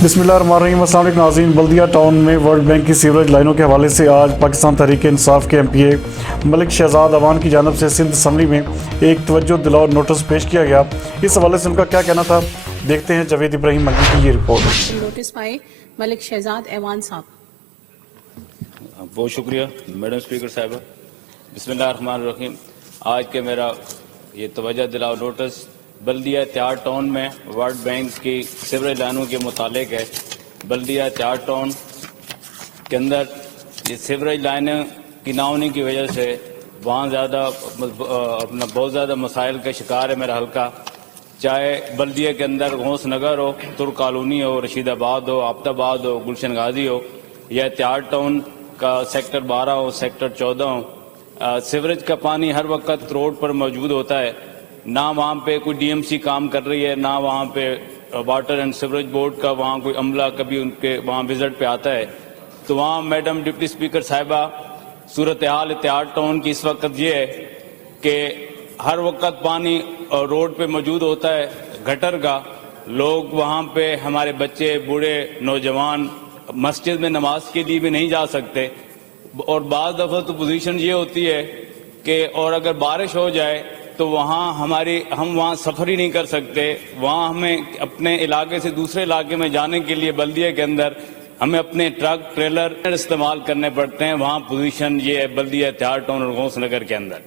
बिस्मिल्लाहिर्रहमानिर्रहीम। अस्सलाम वालेकुम नाज़रीन। बल्दिया टाउन में वर्ल्ड बैंक की सीवरेज लाइनों के हवाले से आज पाकिस्तान तहरीक इंसाफ के MPA मलिक शहजाद अवान की जानब से सिंध असम्बली में एक तवज्जो दिलाओ नोटिस पेश किया गया। इस हवाले से उनका क्या कहना था, देखते हैं जावेद इब्राहिम मल्लिक की ये रिपोर्ट। नोटिस पाए मलिक शहजाद ऐवान साहब। बहुत शुक्रिया मैडम स्पीकर साहिबा। बिस्मिल्लाहिर्रहमानिर्रहीम। आज के मेरा ये तवज्जो दिलाओ नोटिस बल्दिया त्यार टाउन में वर्ल्ड बैंक की सीवरेज लाइनों के मुतालिक है। बल्दिया त्यार टाउन के अंदर ये सीवरेज लाइनें की ना होने की वजह से वहाँ बहुत ज़्यादा मसाइल का शिकार है मेरा हल्का। चाहे बल्दिया के अंदर घोंस नगर हो, तुर्क कॉलोनी हो, रशीदाबाद हो, आबदाबाद हो, गुलशन गाजी हो, या त्यार टाउन का सेक्टर 12 हो, सेक्टर 14 हो, सीवरेज का पानी हर वक्त रोड पर मौजूद होता है। ना वहाँ पे कोई DMC काम कर रही है, ना वहाँ पे वाटर एंड सीवरेज बोर्ड का वहाँ कोई अमला कभी उनके वहाँ विजिट पे आता है। तो वहाँ मैडम डिप्टी स्पीकर साहिबा सूरत हाल त्यार टाउन की इस वक्त ये है कि हर वक्त पानी रोड पे मौजूद होता है गटर का। लोग वहाँ पे हमारे बच्चे, बूढ़े, नौजवान मस्जिद में नमाज के लिए भी नहीं जा सकते। और बाज़ दफ़ा तो पोजीशन ये होती है कि और अगर बारिश हो जाए तो वहाँ हम वहाँ सफ़र ही नहीं कर सकते। वहाँ हमें अपने इलाके से दूसरे इलाके में जाने के लिए बल्दिया के अंदर हमें अपने ट्रक ट्रेलर इस्तेमाल करने पड़ते हैं। वहाँ पोजीशन ये है बल्दिया त्यार टाउन और घोंस नगर के अंदर।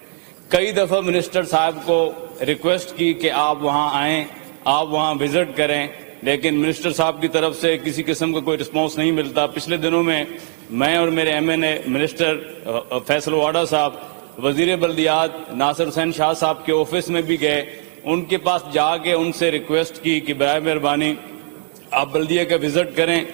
कई दफ़ा मिनिस्टर साहब को रिक्वेस्ट की कि आप वहाँ आएँ, आप वहाँ विजिट करें, लेकिन मिनिस्टर साहब की तरफ से किसी किस्म का कोई रिस्पॉन्स नहीं मिलता। पिछले दिनों में मैं और मेरे MNA मिनिस्टर फैसल वाडा साहब, वजीर बल्दियात नासिर हुसैन शाह साहब के ऑफिस में भी गए। उनके पास जाके उनसे रिक्वेस्ट की कि बराए मेहरबानी आप बल्दिया का विजिट करें।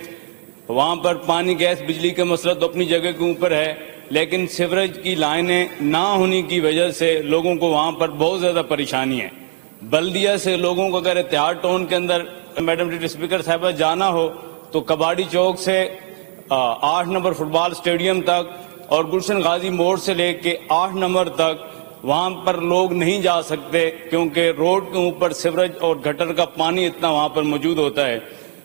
वहाँ पर पानी, गैस, बिजली का मसला तो अपनी जगह के ऊपर है, लेकिन सीवरेज की लाइनें ना होने की वजह से लोगों को वहाँ पर बहुत ज़्यादा परेशानी है। बल्दिया से लोगों को अगर त्यार टाउन के अंदर मैडम डिप्टी स्पीकर साहिबा जाना हो तो कबाड़ी चौक से 8 नंबर फुटबॉल स्टेडियम तक और गुलशन गाजी मोड़ से लेके 8 नंबर तक वहाँ पर लोग नहीं जा सकते, क्योंकि रोड के ऊपर सीवरेज और गटर का पानी इतना वहाँ पर मौजूद होता है।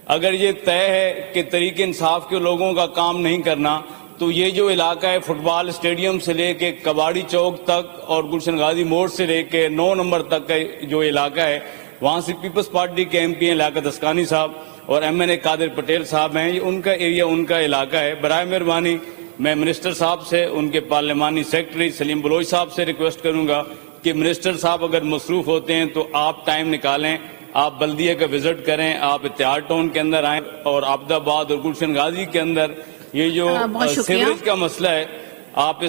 अगर ये तय है कि तरीके इंसाफ के लोगों का काम नहीं करना, तो ये जो इलाका है फुटबॉल स्टेडियम से लेके कबाड़ी चौक तक और गुलशन गाजी मोड़ से लेके 9 नंबर तक का जो इलाका है, वहाँ से पीपल्स पार्टी के MP हैं लियाकत अस्कानी साहब और MNA कादिर पटेल साहब हैं। ये उनका एरिया, उनका इलाका है। बराए मेहरबानी मैं मिनिस्टर साहब से, उनके पार्लिमानी सेक्रेटरी सलीम बलोच साहब से रिक्वेस्ट करूंगा कि मिनिस्टर साहब अगर मसरूफ होते हैं तो आप टाइम निकालें, आप बल्दिया का विजिट करें, आप त्यार टाउन के अंदर आएँ और आबदाबाद और गुलशन गाजी के अंदर ये जो सीवरेज का मसला है आप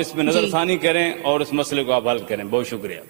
इसमें नजरसानी करें और इस मसले को आप हल करें। बहुत शुक्रिया।